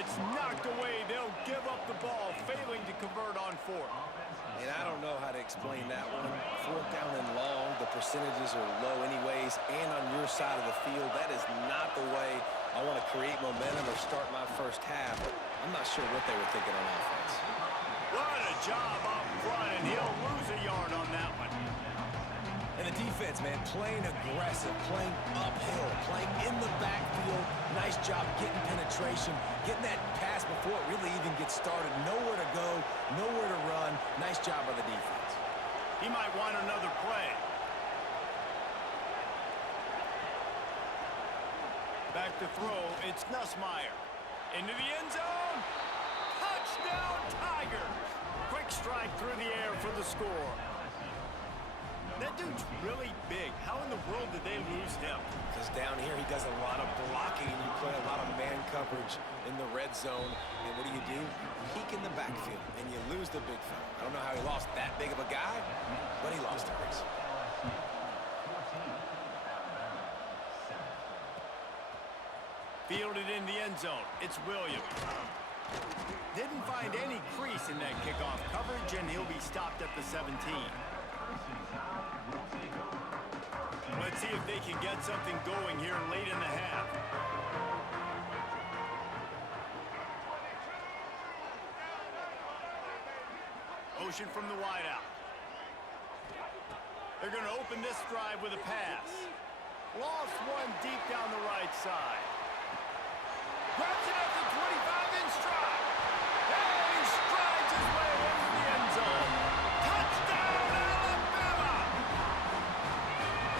it's knocked away. They'll give up the ball, failing to convert on fourth. And I don't know how to explain that one. Fourth down and long, the percentages are low anyways, and on your side of the field, that is not the way I want to create momentum or start my first half. I'm not sure what they were thinking on offense. What a job up front, and he'll lose a yard on that one. And the defense, man, playing aggressive, playing uphill, playing in the backfield. Nice job getting penetration, getting that pass before it really even gets started. Nowhere to go, nowhere to run. Nice job by the defense. He might want another play. Back to throw, it's Nussmeier. Into the end zone. Touchdown, Tigers. Quick strike through the air for the score. That dude's really big. How in the world did they lose him? Because down here he does a lot of blocking. You play a lot of man coverage in the red zone. And what do? Peek in the backfield, and you lose the big fella. I don't know how he lost that big of a guy, but he lost a race. Fielded in the end zone. It's Williams. Didn't find any crease in that kickoff coverage, and he'll be stopped at the 17. Let's see if they can get something going here late in the half. Motion from the wideout. They're going to open this drive with a pass. Lost one deep down the right side. Grabs it at the 25 in stride. And he strides his way into the end zone. Touchdown, Alabama!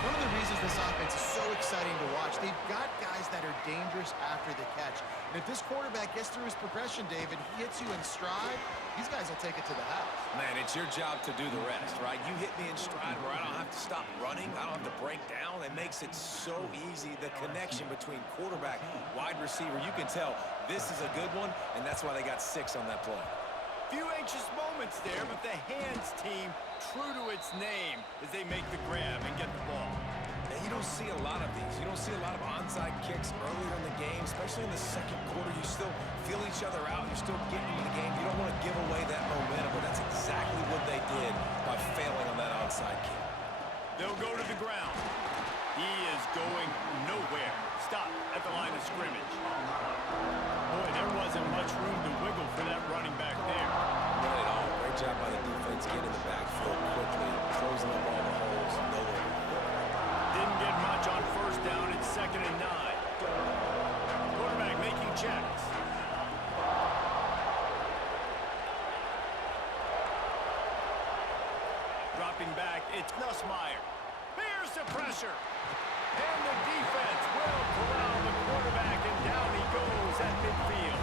One of the reasons this offense is so exciting to watch, they've got guys that are dangerous after the catch. And if this quarterback gets through his progression, David, he hits you in stride, these guys will take it to the house. Man, it's your job to do the rest, right? You hit me in stride where I don't have to stop running. I don't have to break down. It makes it so easy. The connection between quarterback, wide receiver, you can tell this is a good one, and that's why they got 6 on that play. Few anxious moments there, but the hands team true to its name as they make the grab and get the ball. And you don't see a lot of these. You don't see a lot of onside kicks earlier in the game, especially in the second quarter. You still feel each other out. You're still getting into the game. You don't want to give away that momentum, but that's exactly what they did by failing on that onside kick. They'll go to the ground. He is going nowhere. Stop at the line of scrimmage. Boy, there wasn't much room to wiggle for that running back there. Not at all. Great job by the defense getting in the backfield quickly, closing up all the holes. Nowhere. Didn't get much on first down. It's 2nd and 9. Quarterback making checks. Dropping back, it's Nussmeier. Here's the pressure. And the defense will corral the quarterback, and down he goes at midfield.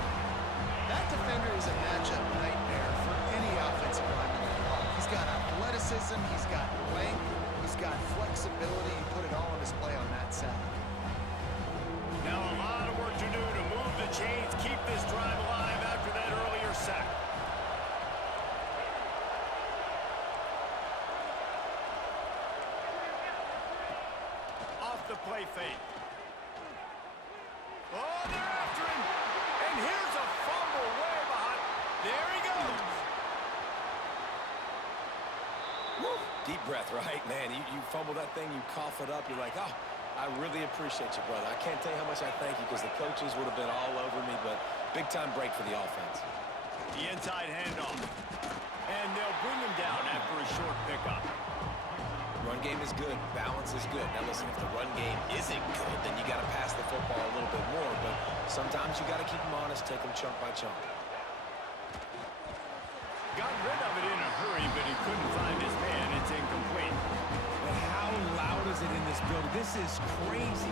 That defender is a matchup nightmare for any offensive lineman. He's got athleticism, he's got length, he's got flexibility. He put it all on display on that sack. Now a lot of work to do to move the chains, keep this drive alive after that earlier sack. Off the play fake. Oh, they're after him. And here's a fumble way behind. There he goes. Woo. Deep breath, right? Man, you fumble that thing, you cough it up, you're like, oh, I really appreciate you, brother. I can't tell you how much I thank you because the coaches would have been all over me, but big-time break for the offense. The inside handoff. And they'll bring him down after a short pickup. Run game is good. Balance is good. Now, listen, if the run game isn't good, then you got to pass the football a little bit more, but sometimes you got to keep them honest, take them chunk by chunk. Got rid of it in a hurry, but he couldn't find his man. It's incomplete. But how loud is it in this building? This is crazy.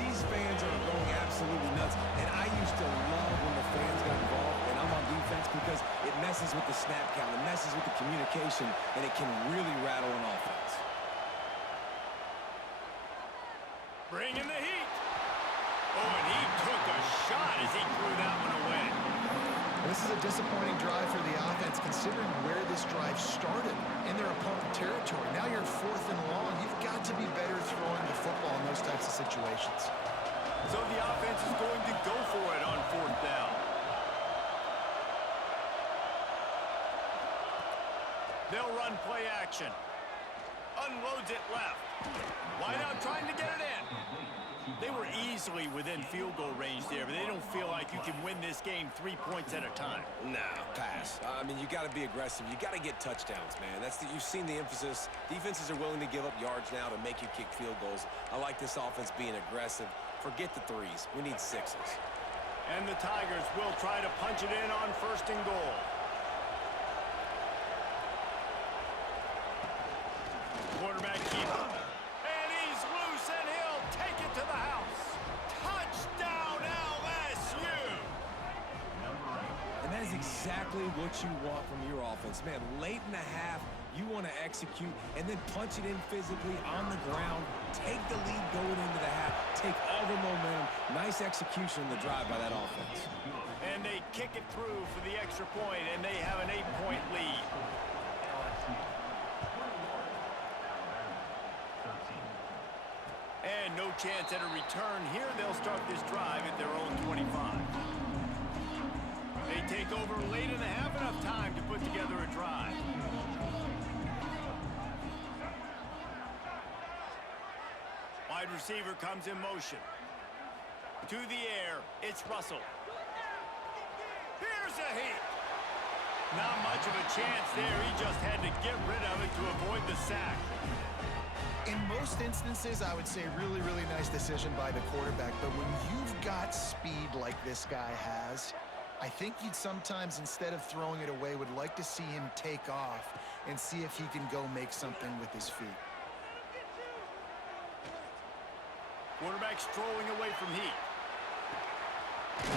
These fans are going absolutely nuts. And I used to love when the fans got involved, and I'm on defense because it messes with the snap count, it messes with the communication, and it can really rattle an offense. Bring in the heat. Oh, and he took a shot as he threw that one away. This is a disappointing drive for the offense considering where this drive started in their opponent territory. Now you're 4th and long. You've got to be better throwing the football in those types of situations. So the offense is going to go for it on 4th down. They'll run play action. Unloads it left. Wide out trying to get it in. They were easily within field goal range there, but they don't feel like you can win this game 3 points at a time. Nah, pass. I mean, you got to be aggressive. You got to get touchdowns, man. You've seen the emphasis. Defenses are willing to give up yards now to make you kick field goals. I like this offense being aggressive. Forget the threes. We need sixes. And the Tigers will try to punch it in on 1st and goal. Quarterback keeper. And he's loose, and he'll take it to the house. Touchdown, LSU! And that is exactly what you want from your offense. Man, late in the half, you want to execute and then punch it in physically on the ground, take the lead going into the half, take all the momentum. Nice execution in the drive by that offense. And they kick it through for the extra point, and they have an 8-point lead. And no chance at a return here. They'll start this drive at their own 25. They take over late in the half, enough time to put together a drive. Wide receiver comes in motion. To the air, it's Russell. Here's a hit. Not much of a chance there. He just had to get rid of it to avoid the sack. In most instances, I would say really, really nice decision by the quarterback. But when you've got speed like this guy has, I think you'd sometimes, instead of throwing it away, would like to see him take off and see if he can go make something with his feet. Quarterback strolling away from Heat.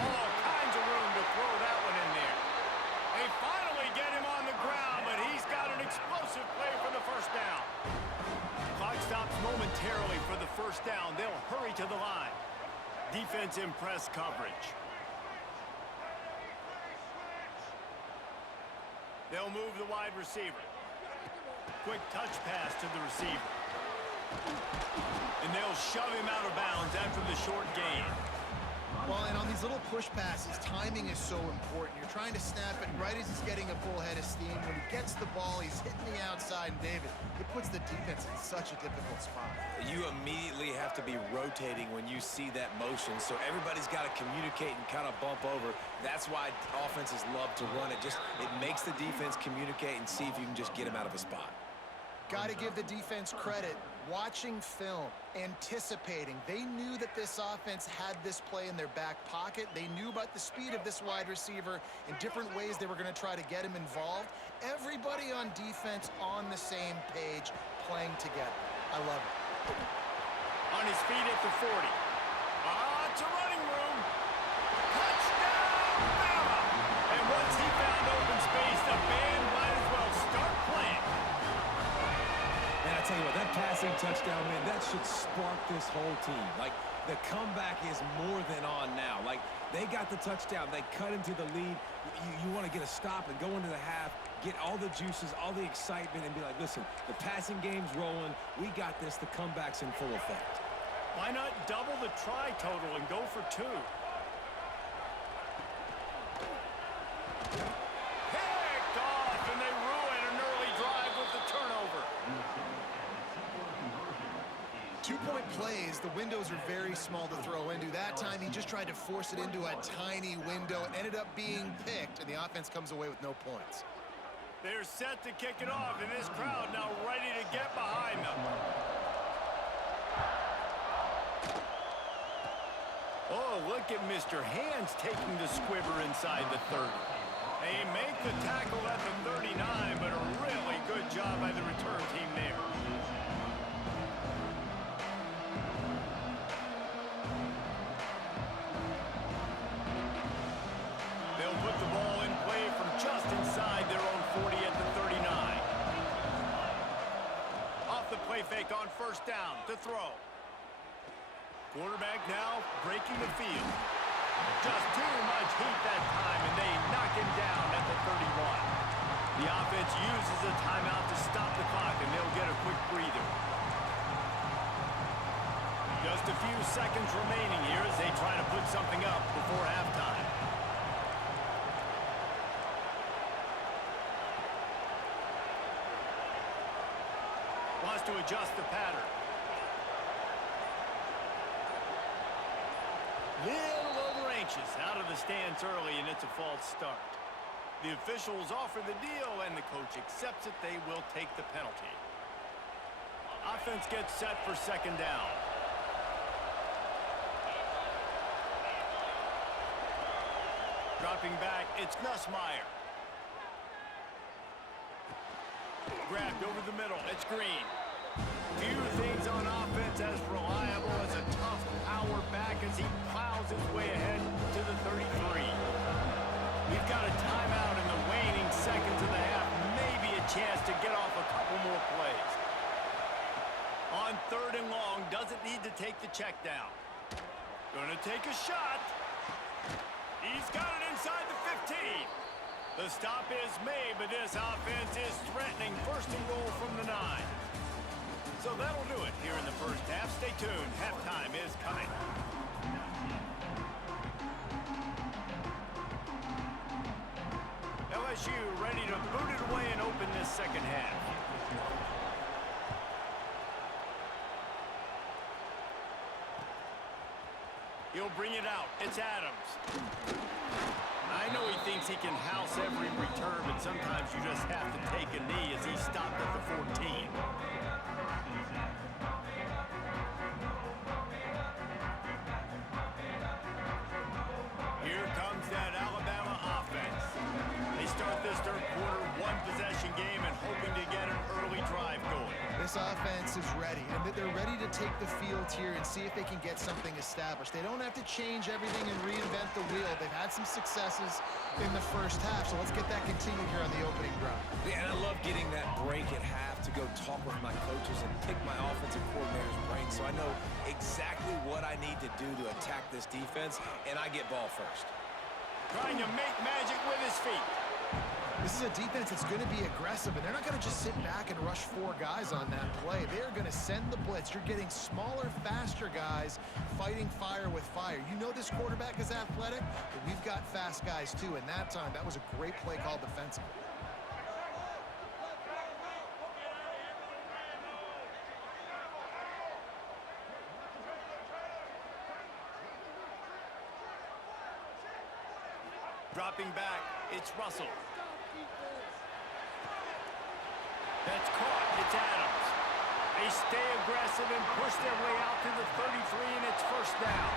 All kinds of room to throw that one in there. They finally get him on the ground, but he's got an explosive play for the 1st down. Clock stops momentarily for the 1st down. They'll hurry to the line. Defense in press coverage. They'll move the wide receiver. Quick touch pass to the receiver. And they'll shove him out of bounds after the short gain. Well, and on these little push passes, timing is so important. You're trying to snap it right as he's getting a full head of steam. When he gets the ball, he's hitting the outside, and David, it puts the defense in such a difficult spot. You immediately have to be rotating when you see that motion, so everybody's got to communicate and kind of bump over. That's why offenses love to run it. It makes the defense communicate and see if you can just get him out of a spot. Got to give the defense credit. Watching film, anticipating. They knew that this offense had this play in their back pocket. They knew about the speed of this wide receiver in different ways they were going to try to get him involved. Everybody on defense on the same page, playing together. I love it. On his feet at the 40. It's a running room. Touchdown, Bama! And once he found open space, the band might as well start playing. Man, I tell you what, that passing touchdown, man, that should spark this whole team. Like, the comeback is more than on now. Like, they got the touchdown. They cut into the lead. You want to get a stop and go into the half, get all the juices, all the excitement, and be like, listen, the passing game's rolling. We got this. The comeback's in full effect. Why not double the try total and go for 2? Picked off, and they ruin an early drive with the turnover. 2-point plays, the windows are very small to throw into. That time, he just tried to force it into a tiny window, ended up being picked, and the offense comes away with no points. They're set to kick it off, and this crowd now ready to get behind them. Oh, look at Mr. Hands taking the squibber inside the 30. They make the tackle at the 39, but a really good job by the return team there. They'll put the ball in play from just inside their own 40 at the 39. Off the play fake on 1st down to throw. Quarterback now breaking the field. Just too much heat that time, and they knock him down at the 31. The offense uses a timeout to stop the clock, and they'll get a quick breather. Just a few seconds remaining here as they try to put something up before halftime. to adjust the pattern. Little over anxious out of the stance early, and it's a false start. The officials offer the deal, and the coach accepts it. They will take the penalty. Offense gets set for second down. Dropping back, it's Nussmeier. Grabbed over the middle, it's Green. Few things on offense as reliable as a tough power back as he plows his way ahead to the 33. We've got a timeout in the waning seconds of the half. Maybe a chance to get off a couple more plays. On third and long, doesn't need to take the check down. Gonna take a shot. He's got it inside the 15. The stop is made, but this offense is threatening first and goal from the 9. So that'll do it here in the first half. Stay tuned. Halftime is coming. LSU ready to boot it away and open this second half. He'll bring it out. It's Adams. I know he thinks he can house every return, but sometimes you just have to take a knee as he stopped at the 14. Here comes that Alabama offense. They start this third quarter one-possession game and hoping to get an early drive going. This offense is ready, and they're ready to take the field here and see if they can get something established. They don't have to change everything and reinvent the wheel. They've had some successes in the first half, so let's get that continued here on the opening drive. Yeah, and I love getting that break at half to go talk with my coaches and pick my offensive coordinator's brain so I know exactly what I need to do to attack this defense, and I get ball first. Trying to make magic with his feet. This is a defense that's going to be aggressive, and they're not going to just sit back and rush 4 guys on that play. They're going to send the blitz. You're getting smaller, faster guys fighting fire with fire. You know this quarterback is athletic, but we've got fast guys too, and that time, that was a great play call defensively. Dropping back, it's Russell. That's caught, it's Adams. They stay aggressive and push their way out to the 33, and it's first down.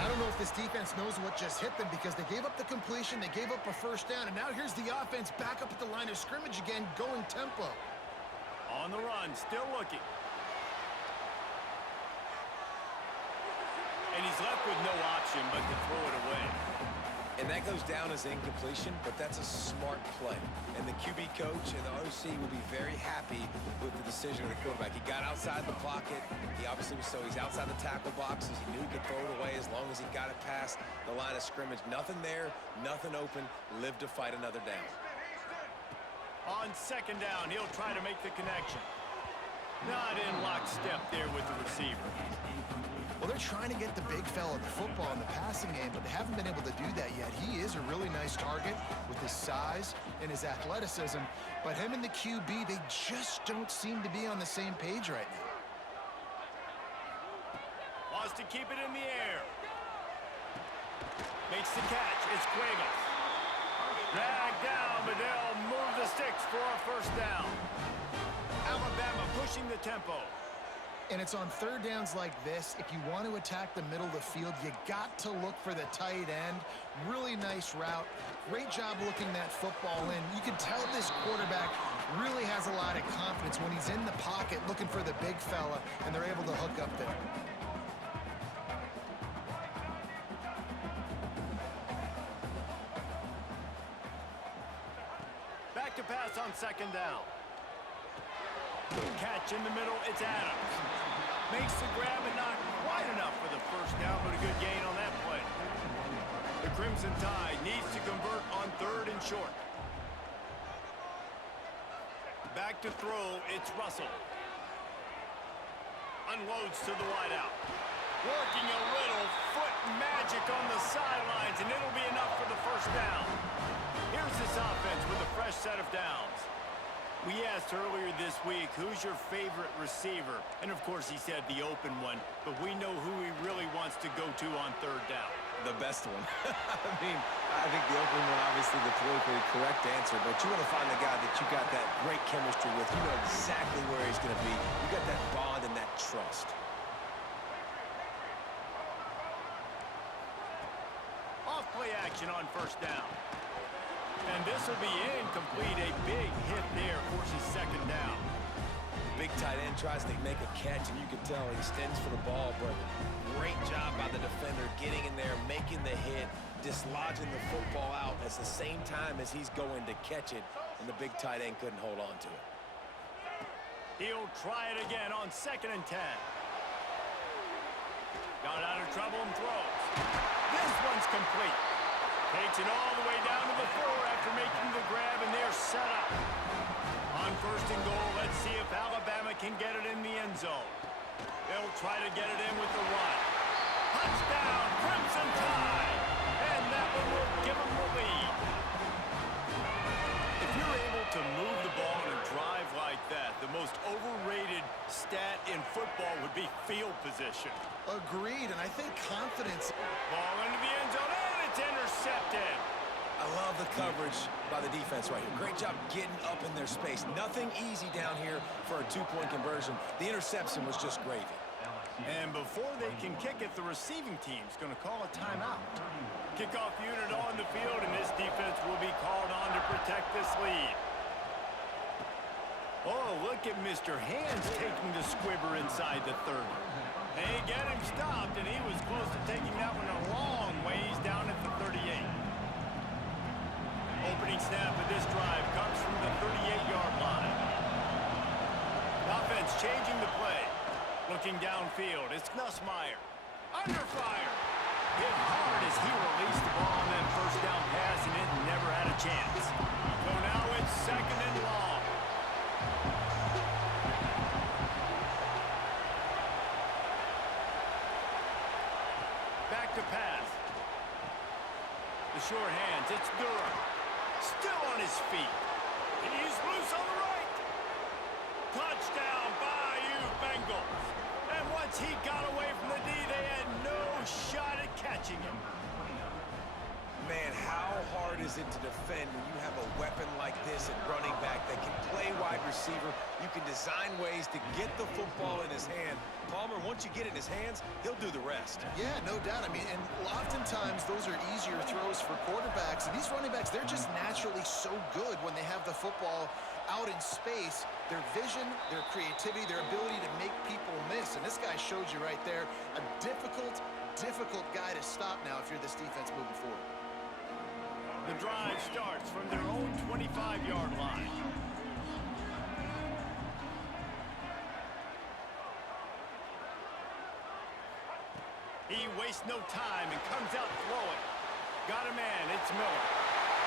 I don't know if this defense knows what just hit them because they gave up the completion, they gave up a first down, and now here's the offense back up at the line of scrimmage again, going tempo. On the run, still looking. And he's left with no option but to throw it away. And that goes down as incompletion, but that's a smart play. And the QB coach and the OC will be very happy with the decision of the quarterback. He got outside the pocket. He obviously was he's outside the tackle boxes. He knew he could throw it away as long as he got it past the line of scrimmage. Nothing there, nothing open. Live to fight another down. On second down, he'll try to make the connection. Not in lockstep there with the receiver. Well, they're trying to get the big fella the football in the passing game, but they haven't been able to do that yet. He is a really nice target with his size and his athleticism, but him and the QB, they just don't seem to be on the same page right now. Wants to keep it in the air. Makes the catch. It's Cuevas. Dragged down, but they'll move the sticks for a first down. Alabama pushing the tempo. And it's on third downs like this. If you want to attack the middle of the field, you got to look for the tight end. Really nice route. Great job looking that football in. You can tell this quarterback really has a lot of confidence when he's in the pocket looking for the big fella, and they're able to hook up there. Back to pass on second down. Catch in the middle, it's Adams. Makes the grab and not quite enough for the first down, but a good gain on that play. The Crimson Tide needs to convert on third and short. Back to throw, it's Russell. Unloads to the wideout. Working a little foot magic on the sidelines, and it'll be enough for the first down. Here's this offense with a fresh set of downs. We asked earlier this week, who's your favorite receiver? And, of course, he said the open one, but we know who he really wants to go to on third down. The best one. I mean, I think the open one, obviously the politically correct answer, but you want to find the guy that you got that great chemistry with. You know exactly where he's going to be. You got that bond and that trust. Off play action on first down. And this will be incomplete. A big hit there forces second down. The big tight end tries to make a catch, and you can tell he extends for the ball, but great job by the defender getting in there, making the hit, dislodging the football out at the same time as he's going to catch it, and the big tight end couldn't hold on to it. He'll try it again on 2nd and 10. Got out of trouble and throws. This one's complete. Takes it all the way down to the 4 after making the grab, and they're set up. On 1st and goal, let's see if Alabama can get it in the end zone. They'll try to get it in with the run. Touchdown, Crimson Tide! And that one will give them the lead. If you're able to move the ball in a drive like that, the most overrated stat in football would be field position. Agreed, and I think confidence. Ball into the end zone, and it's intercepted. I love the coverage by the defense right here. Great job getting up in their space. Nothing easy down here for a 2-point conversion. The interception was just gravy. And before they can kick it, the receiving team's going to call a timeout. Kickoff unit on the field, and this defense will be called on to protect this lead. Oh, look at Mr. Hands taking the squibber inside the 30. They get him stopped, and he was close to taking that one a long ways down at the 38. Opening snap of this drive comes from the 38-yard line. Offense changing the play. Looking downfield, it's Nussmeier. Under fire. Hit hard as he released the ball on that first down pass, and it never had a chance. So now it's 2nd and long. Back to pass. The short hands, it's Durham. Still on his feet. He's loose on the right. Touchdown, Bayou Bengals. And once he got away from the D, they had no shot at catching him. Man, how hard is it to defend when you have a weapon like this at running back that can play wide receiver? You can design ways to get the football in his hand. Palmer, once you get it in his hands, he'll do the rest. Yeah, no doubt. I mean, and oftentimes those are easier throws for quarterbacks. And these running backs, they're just naturally so good when they have the football out in space. Their vision, their creativity, their ability to make people miss. And this guy showed you right there, a difficult guy to stop now if you're this defense moving forward. The drive starts from their own 25-yard line. He wastes no time and comes out throwing. Got a man, it's Miller.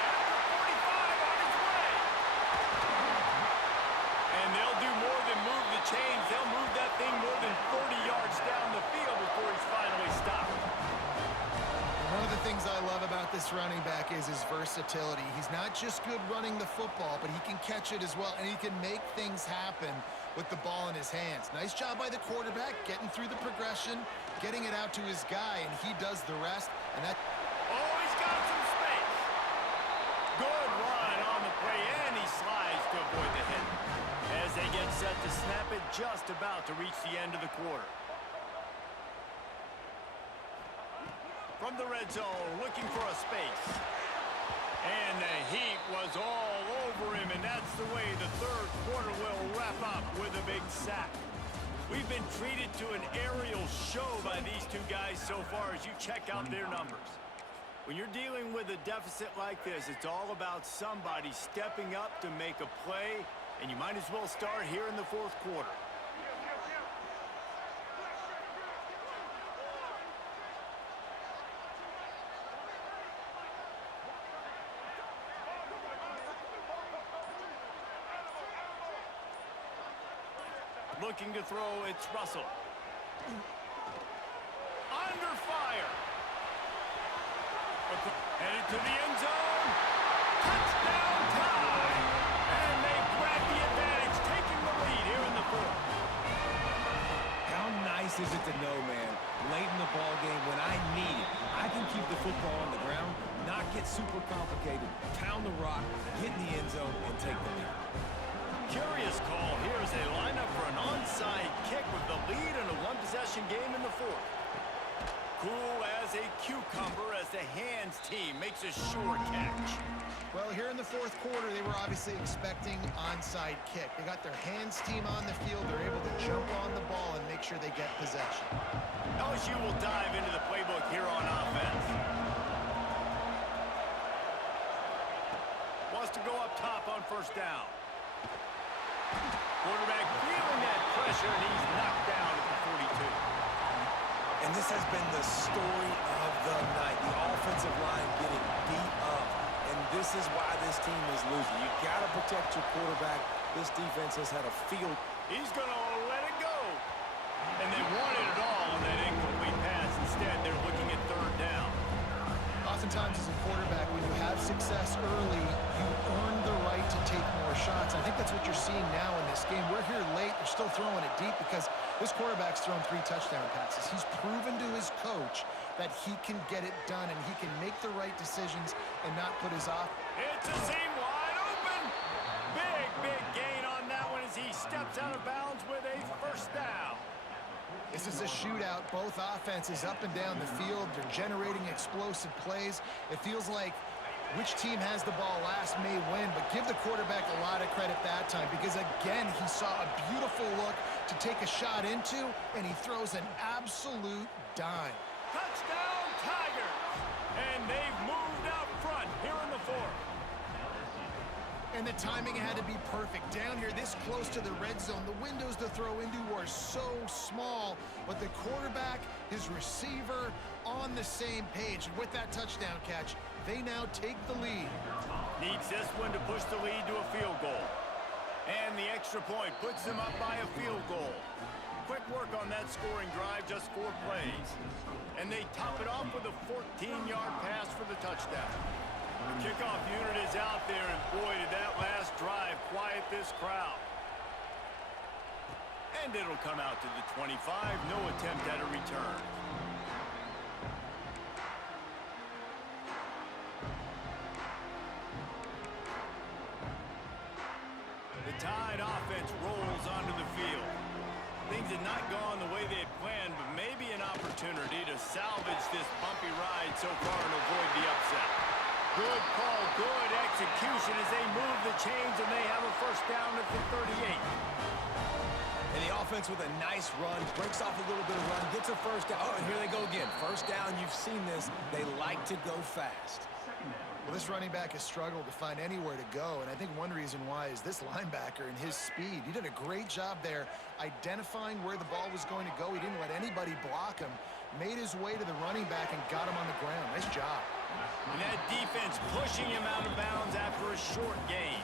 After 45 on his way. And they'll do more than move the chains. They'll move that thing more than 30 yards down the field before he's finally stopped. One of the things I love about this running back is his versatility. He's not just good running the football, but he can catch it as well, and he can make things happen with the ball in his hands. Nice job by the quarterback, getting through the progression, getting it out to his guy, and he does the rest. And that. Oh, he's got some space. Good run on the play, and he slides to avoid the hit. As they get set to snap it, just about to reach the end of the quarter. From the red zone, looking for a space. And the heat was all over him, and that's the way the third quarter will wrap up with a big sack. We've been treated to an aerial show by these two guys so far as you check out their numbers. When you're dealing with a deficit like this, it's all about somebody stepping up to make a play, and you might as well start here in the fourth quarter. Looking to throw, it's Russell. Under fire. Headed to the end zone. Touchdown time. And they grab the is it to know, man. Late in the ball game, when I need it, I can keep the football on the ground, not get super complicated, pound the rock, get in the end zone, and take the lead. Curious call. Here's a lineup for an onside kick with the lead in a one-possession game in the fourth. Cool as a cucumber as the hands team makes a sure catch. Well, here in the fourth quarter, they were obviously expecting onside kick. They got their hands team on the field. They're able to jump on the ball and make sure they get possession. LSU will dive into the playbook here on offense. Wants to go up top on first down. Quarterback feeling that pressure, and he's knocked down at the 42. And this has been the story of the night. The offensive line getting beat up. And this is why this team is losing. You got to protect your quarterback. This defense has had a field. He's going to let it go. And they wanted it all on that incomplete pass. Instead, they're looking at third down. Oftentimes as a quarterback, when you have success early, you earn the right to take more shots. I think that's what you're seeing now in this game. We're here late. They're still throwing it deep because this quarterback's thrown 3 touchdown passes. He's proven to his coach that he can get it done and he can make the right decisions and not put his off. It's a seam wide open. Big gain on that one as he steps out of bounds with a first down. This is a shootout. Both offenses up and down the field. They're generating explosive plays. It feels like which team has the ball last may win, but give the quarterback a lot of credit that time because, again, he saw a beautiful look to take a shot into, and he throws an absolute dime. Touchdown, Tigers! And they've moved out front here in the fourth. And the timing had to be perfect. Down here, this close to the red zone, the windows to throw into are so small, but the quarterback, his receiver, on the same page. And with that touchdown catch, they now take the lead. Needs this one to push the lead to a field goal. And the extra point puts them up by a field goal. Quick work on that scoring drive, just 4 plays. And they top it off with a 14-yard pass for the touchdown. The kickoff unit is out there, and boy, did that last drive quiet this crowd. And it'll come out to the 25. No attempt at a return. The Tide offense rolls onto the field. Things had not gone the way they had planned, but maybe an opportunity to salvage this bumpy ride so far and avoid the upset. Good call, good execution as they move the chains, and they have a first down at the 38. And the offense with a nice run, breaks off a little bit of run, gets a first down. Oh, and here they go again. First down, you've seen this. They like to go fast. Well, this running back has struggled to find anywhere to go, and I think one reason why is this linebacker and his speed. He did a great job there identifying where the ball was going to go. He didn't let anybody block him, made his way to the running back and got him on the ground. Nice job. And that defense pushing him out of bounds after a short gain.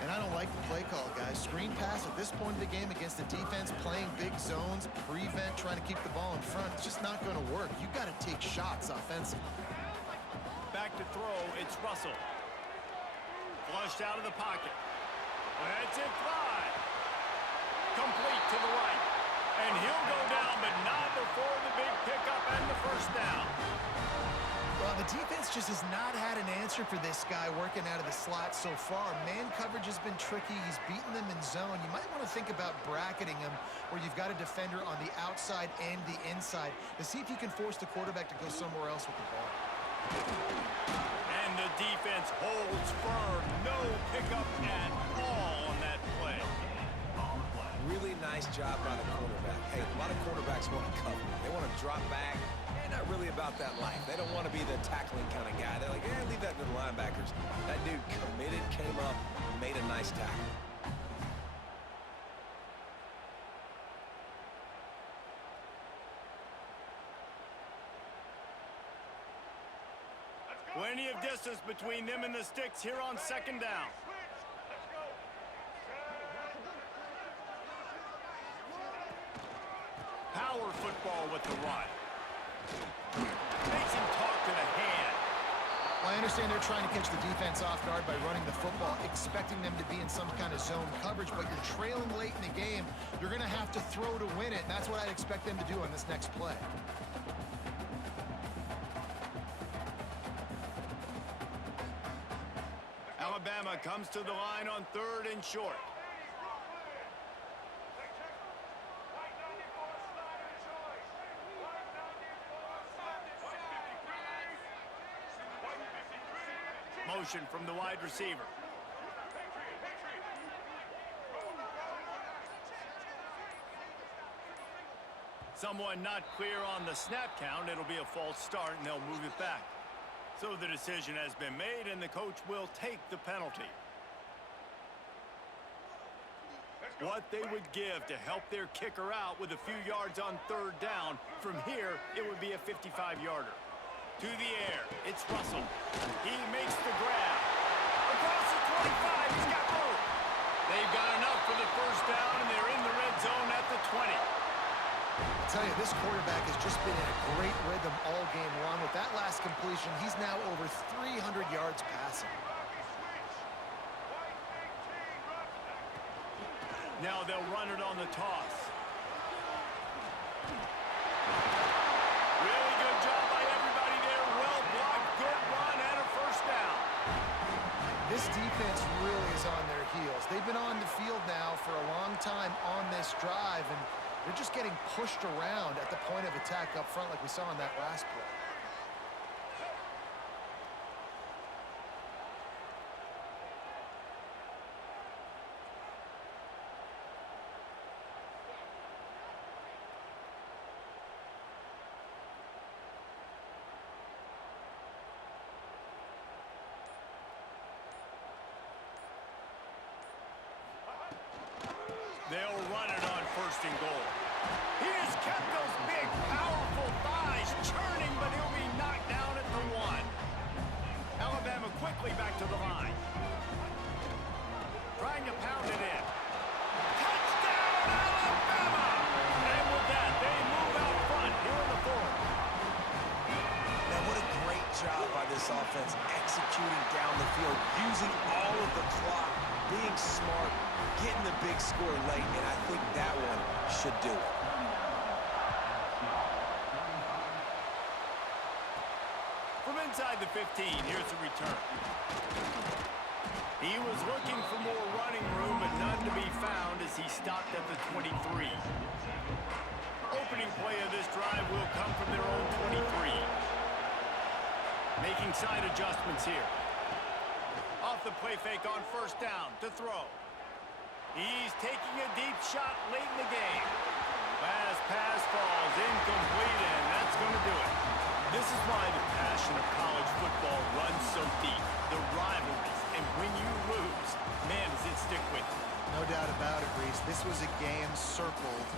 And I don't like the play call, guys. Screen pass at this point of the game against the defense, playing big zones, prevent, trying to keep the ball in front. It's just not going to work. You've got to take shots offensively. Back to throw, it's Russell. Flushed out of the pocket. That's it, fly. Complete to the right. And he'll go down, but not before the big pickup and the first down. Well, the defense just has not had an answer for this guy working out of the slot so far. Man coverage has been tricky. He's beaten them in zone. You might want to think about bracketing him where you've got a defender on the outside and the inside to see if you can force the quarterback to go somewhere else with the ball. And the defense holds firm. No pickup at all on that play. Really nice job by the quarterback. Hey, a lot of quarterbacks want to cover. They want to drop back. They're not really about that life. They don't want to be the tackling kind of guy. They're like, leave that to the linebackers. That dude committed, came up, made a nice tackle. Plenty of distance between them and the sticks here on second down. Power football with the run. Makes him talk to the hand. Playing understand they're trying to catch the defense off guard by running the football, expecting them to be in some kind of zone coverage, but you're trailing late in the game. You're going to have to throw to win it, and that's what I'd expect them to do on this next play. Alabama comes to the line on 3rd and short. Motion from the wide receiver. Someone not clear on the snap count. It'll be a false start, and they'll move it back. So the decision has been made, and the coach will take the penalty. What they would give to help their kicker out with a few yards on 3rd down. From here, it would be a 55-yarder. To the air, it's Russell. He makes the grab. Across the 25, he's got room. They've got enough for the 1st down, and they're in the red zone at the 20. I tell you, this quarterback has just been in a great rhythm all game long. With that last completion, he's now over 300 yards passing. Now they'll run it on the toss. Really good job by everybody there. Well blocked, good run, and a 1st down. This defense really is on their heels. They've been on the field now for a long time on this drive, and they're just getting pushed around at the point of attack up front like we saw in that last play. They'll run it on 1st and goal. He has kept those big, powerful thighs churning, but he'll be knocked down at the 1. Alabama quickly back to the line. Trying to pound it in. Touchdown, Alabama! And with that, they move out front here in the 4th. Now, what a great job by this offense executing down the field, using all of the clock, being smart, getting the big score late, and I think that one should do it. From inside the 15, here's the return. He was looking for more running room, but none to be found as he stopped at the 23. Opening play of this drive will come from their own 23. Making side adjustments here. Off the play fake on 1st down to throw. He's taking a deep shot late in the game. Last pass falls incomplete, and that's going to do it. This is why the passion of college football runs so deep. The rivalries, and when you lose, man, does it stick with you. No doubt about it, Reese. This was a game circled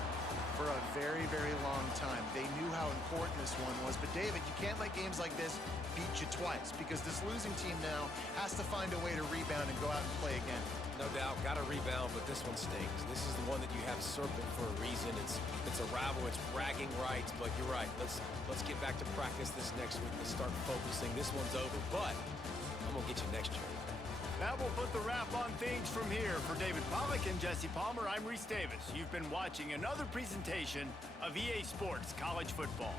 for a very, very long time. They knew how important this one was. But, David, you can't let games like this beat you twice, because this losing team now has to find a way to rebound and go out and play again. No doubt, got to rebound, but this one stinks. This is the one that you have circled for a reason. It's a rival, it's bragging rights, but you're right. Let's get back to practice this next week. Let's start focusing. This one's over, but I'm going to get you next year. That will put the wrap on things from here. For David Pollack and Jesse Palmer, I'm Reese Davis. You've been watching another presentation of EA Sports College Football.